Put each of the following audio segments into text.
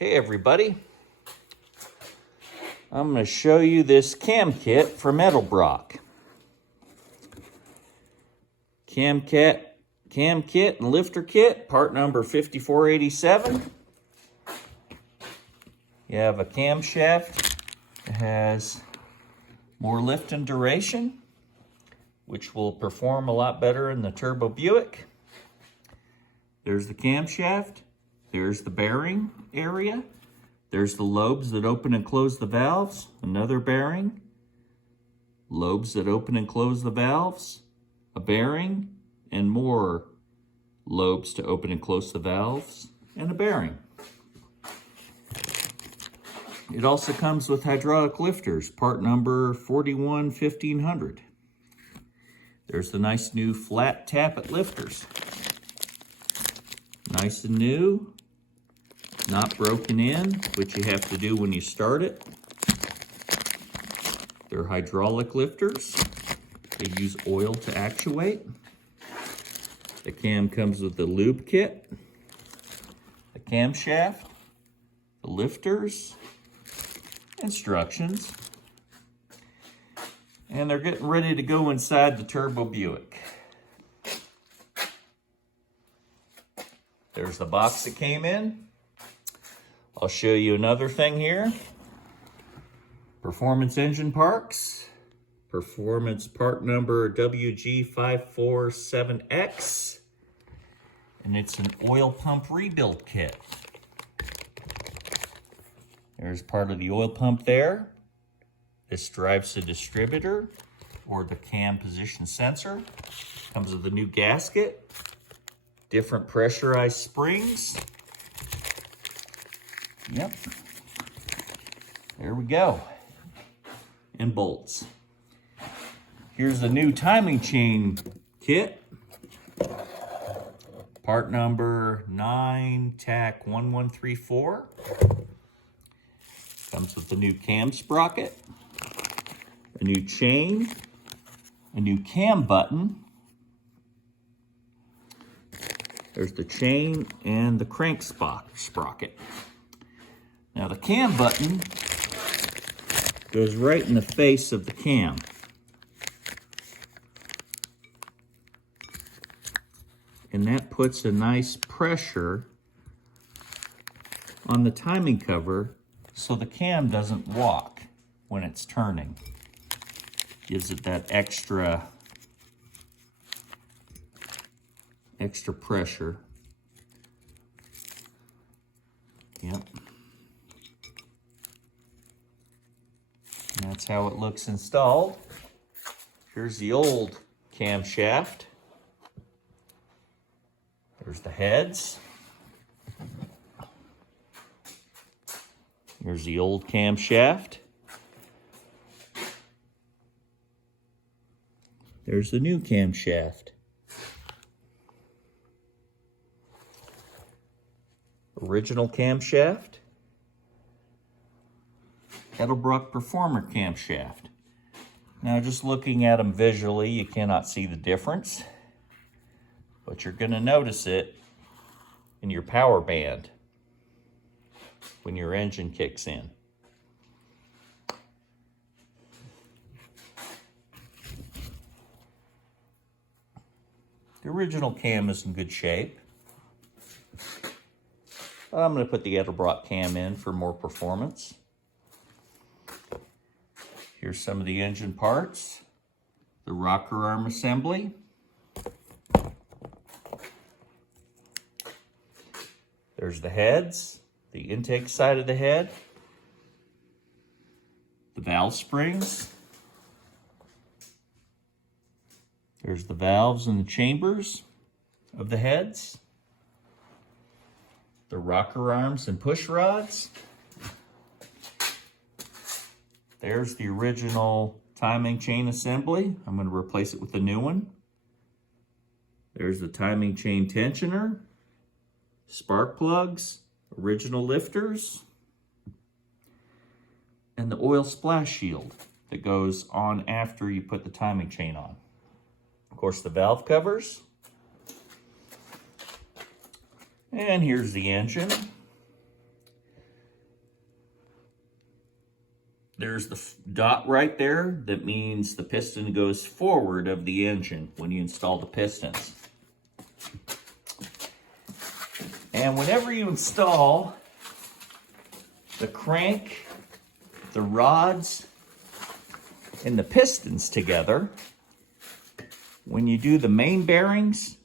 Hey everybody, I'm going to show you this cam kit from Edelbrock. Cam kit and lifter kit, part number 5487. You have a camshaft that has more lift and duration, which will perform a lot better in the Turbo Buick. There's the camshaft. There's the bearing area. There's the lobes that open and close the valves. Another bearing. Lobes that open and close the valves. A bearing. And more lobes to open and close the valves. And a bearing. It also comes with hydraulic lifters, part number 41-1500. There's the nice new flat tappet lifters. Nice and new, not broken in, which you have to do when you start it. They're hydraulic lifters. They use oil to actuate. The cam comes with the lube kit, the camshaft, the lifters, instructions, and they're getting ready to go inside the Turbo Buick. There's the box that came in. I'll show you another thing here. Performance engine parts. Performance part number WG547X. And it's an oil pump rebuild kit. There's part of the oil pump there. This drives the distributor or the cam position sensor. Comes with a new gasket. Different pressurized springs. Yep. There we go. And bolts. Here's the new timing chain kit. Part number 9TAC1134. Comes with the new cam sprocket, a new chain, a new cam button. There's the chain and the crank sprocket. Now the cam button goes right in the face of the cam. And that puts a nice pressure on the timing cover so the cam doesn't walk when it's turning. Gives it that extra pressure. Yep. And that's how it looks installed. Here's the old camshaft. There's the heads. Here's the old camshaft. There's the new camshaft. Original camshaft. Edelbrock Performer camshaft. Now just looking at them visually, you cannot see the difference, but you're going to notice it in your power band when your engine kicks in. The original cam is in good shape. But I'm going to put the Edelbrock cam in for more performance. Here's some of the engine parts. The rocker arm assembly. There's the heads, the intake side of the head. The valve springs. There's the valves and the chambers of the heads. The rocker arms and push rods. There's the original timing chain assembly. I'm going to replace it with a new one. There's the timing chain tensioner, spark plugs, original lifters, and the oil splash shield that goes on after you put the timing chain on. Of course, the valve covers. And here's the engine. There's the dot right there. That means the piston goes forward of the engine when you install the pistons. And whenever you install the crank, the rods, and the pistons together, when you do the main bearings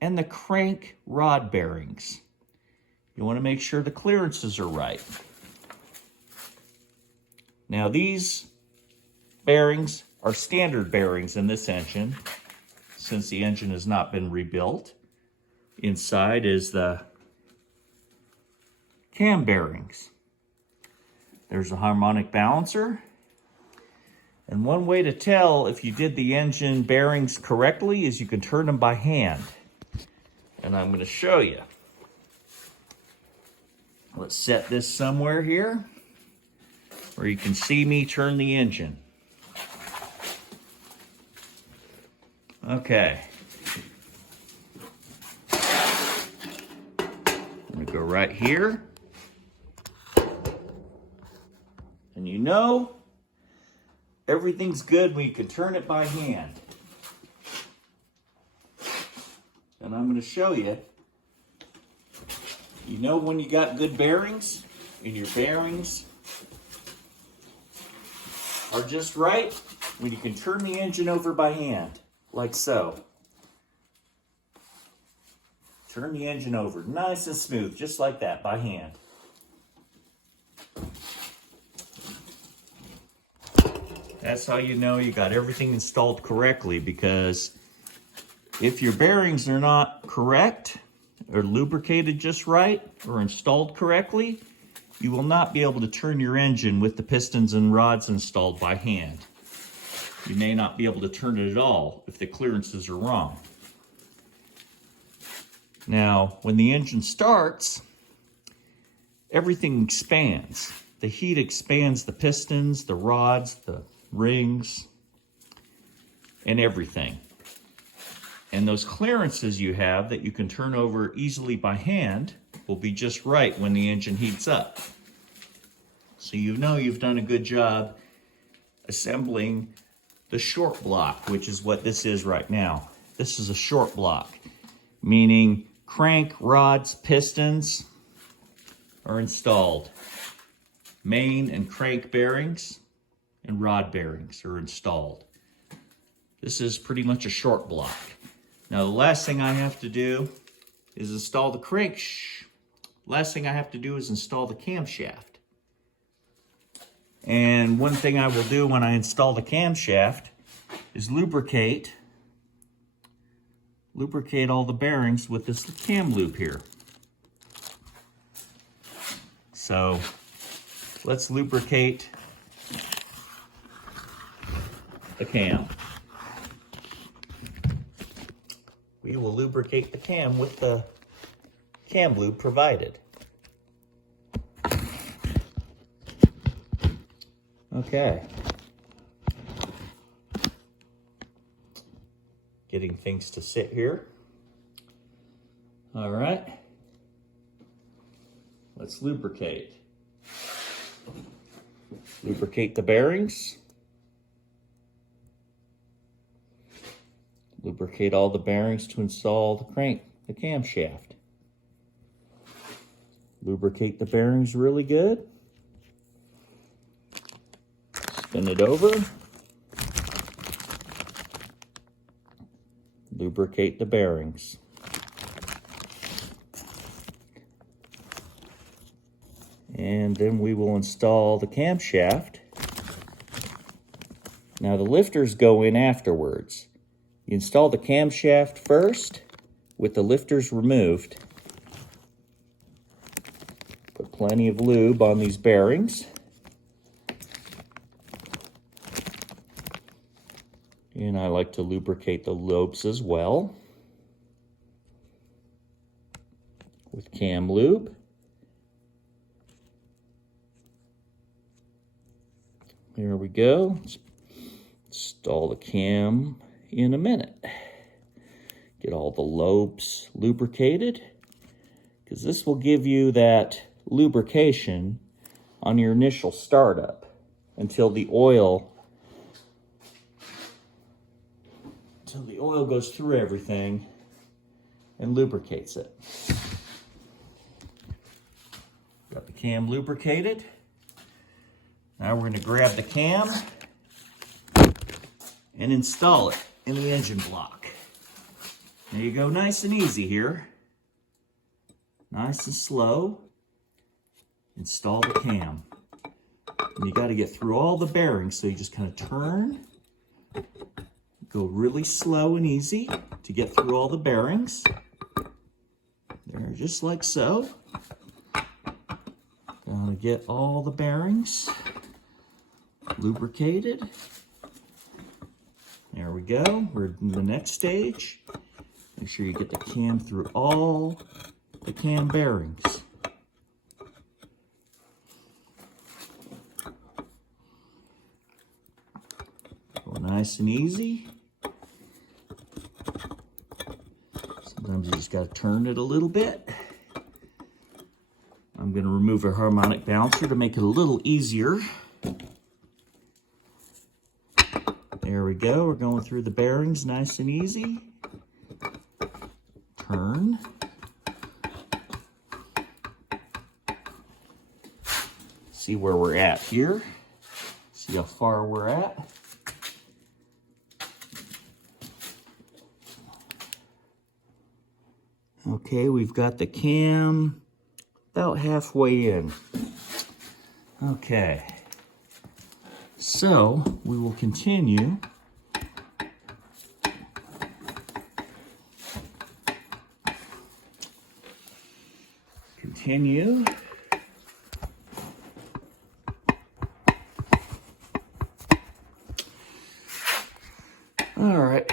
and the crank rod bearings, you want to make sure the clearances are right. Now these bearings are standard bearings in this engine, since the engine has not been rebuilt. Inside is the cam bearings. There's a harmonic balancer. And one way to tell if you did the engine bearings correctly is you can turn them by hand. And I'm going to show you. Let's set this somewhere here where you can see me turn the engine. Okay. I'm going to go right here. And you know, everything's good when you can turn it by hand. And I'm going to show you. You know when you got good bearings, and your bearings are just right, when you can turn the engine over by hand, like so. Turn the engine over nice and smooth, just like that, by hand. That's how you know you got everything installed correctly, because if your bearings are not correct, or lubricated just right, or installed correctly, you will not be able to turn your engine with the pistons and rods installed by hand. You may not be able to turn it at all if the clearances are wrong. Now, when the engine starts, everything expands. The heat expands the pistons, the rods, the rings, and everything. And those clearances you have that you can turn over easily by hand will be just right when the engine heats up. So you know you've done a good job assembling the short block, which is what this is right now. This is a short block, meaning crank, rods, pistons are installed. Main and crank bearings and rod bearings are installed. This is pretty much a short block. Now the last thing I have to do is install the crank. Last thing I have to do is install the camshaft. And one thing I will do when I install the camshaft is lubricate all the bearings with this cam lube here. So let's lubricate the cam. We will lubricate the cam with the cam lube provided. Okay. Getting things to sit here. All right. Let's lubricate. Lubricate the bearings. Lubricate all the bearings to install the camshaft. Lubricate the bearings really good. Spin it over. Lubricate the bearings. And then we will install the camshaft. Now the lifters go in afterwards. You install the camshaft first with the lifters removed. Put plenty of lube on these bearings. And I like to lubricate the lobes as well with cam lube. There we go. Let's install the cam in a minute. Get all the lobes lubricated, because this will give you that lubrication on your initial startup. until the oil goes through everything and lubricates it. Got the cam lubricated. Now we're going to grab the cam and install it in the engine block. There you go, nice and easy here. Nice and slow. Install the cam. And you got to get through all the bearings, so you just kind of turn. Go really slow and easy to get through all the bearings. There, just like so. Gonna get all the bearings lubricated. There we go. We're in the next stage. Make sure you get the cam through all the cam bearings. Go nice and easy. Sometimes you just got to turn it a little bit. I'm going to remove a harmonic balancer to make it a little easier. There we go. We're going through the bearings nice and easy. Turn. See where we're at here. See how far we're at. Okay, we've got the cam about halfway in. Okay, so we will continue. All right.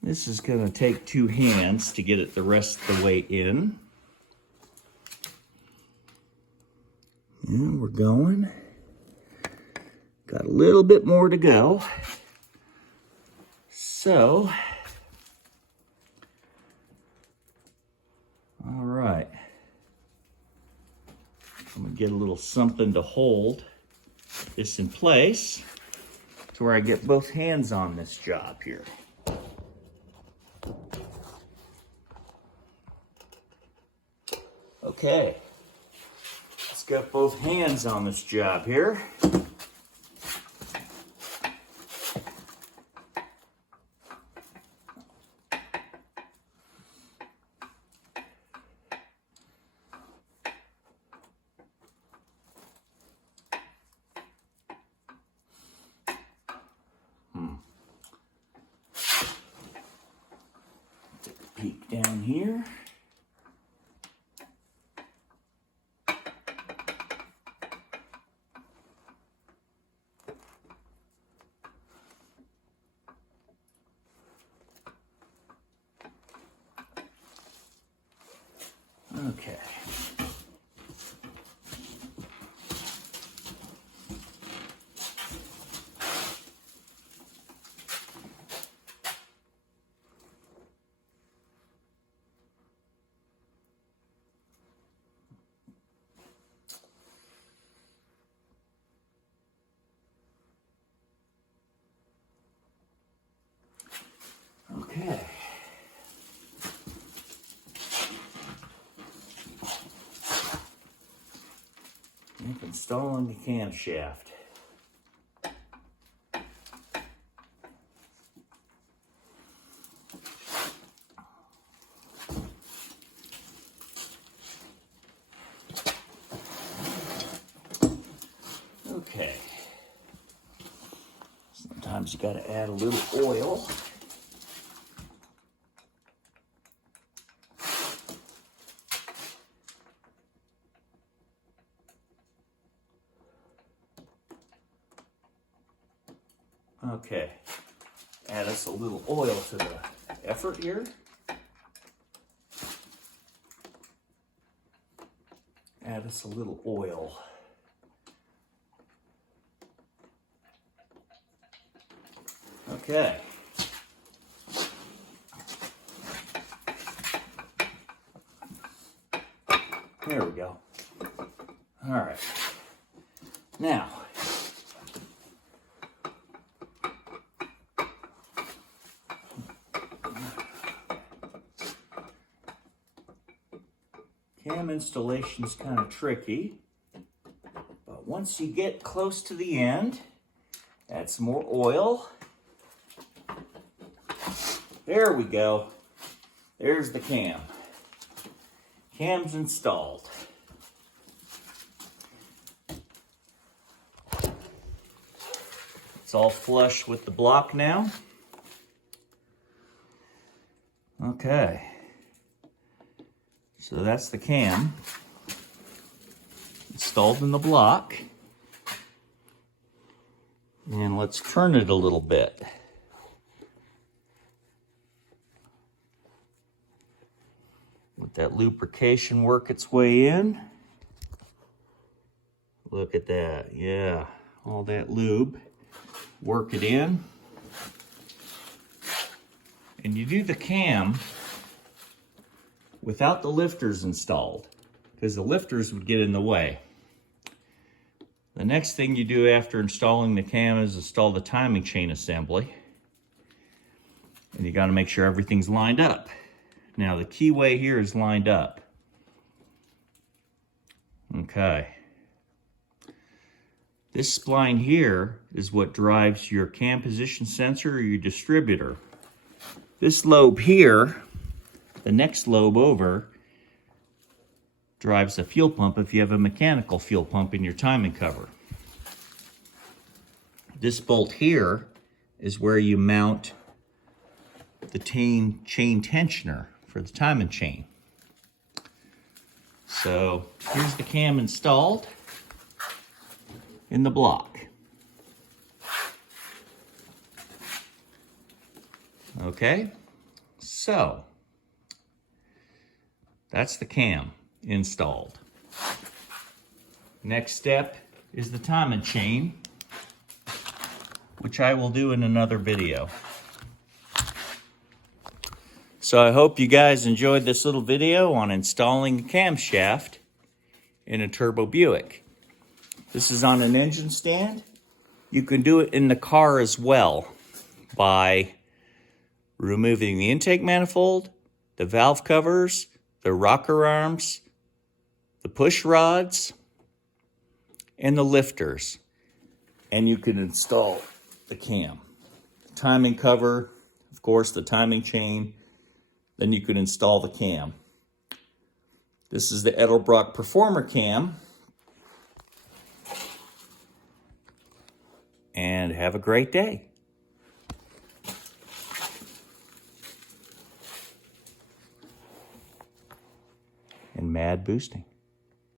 This is going to take 2 hands to get it the rest of the way in. And we're going. Got a little bit more to go. So, all right. I'm going to get a little something to hold this in place to where I get both hands on this job here. Okay, let's get both hands on this job here. Take a peek down here. Okay. Okay. Installing the camshaft. Okay. Sometimes you got to add a little oil. Okay, add us a little oil to the effort here. Add us a little oil. Okay. There we go. All right. Now, cam installation is kind of tricky, but once you get close to the end, add some more oil. There we go. There's the cam. Cam's installed. It's all flush with the block now. Okay. So that's the cam installed in the block. And let's turn it a little bit. Let that lubrication work its way in. Look at that, yeah, all that lube. Work it in. And you do the cam without the lifters installed, because the lifters would get in the way. The next thing you do after installing the cam is install the timing chain assembly. And you got to make sure everything's lined up. Now the keyway here is lined up. Okay. This spline here is what drives your cam position sensor or your distributor. This lobe here, the next lobe over, drives the fuel pump if you have a mechanical fuel pump in your timing cover. This bolt here is where you mount the chain tensioner for the timing chain. So here's the cam installed in the block. Okay, so that's the cam installed. Next step is the timing chain, which I will do in another video. So I hope you guys enjoyed this little video on installing a camshaft in a Turbo Buick. This is on an engine stand. You can do it in the car as well by removing the intake manifold, the valve covers, the rocker arms, the push rods, and the lifters. And you can install the cam. The timing cover, of course, the timing chain. Then you can install the cam. This is the Edelbrock Performer cam. And have a great day. And mad boosting.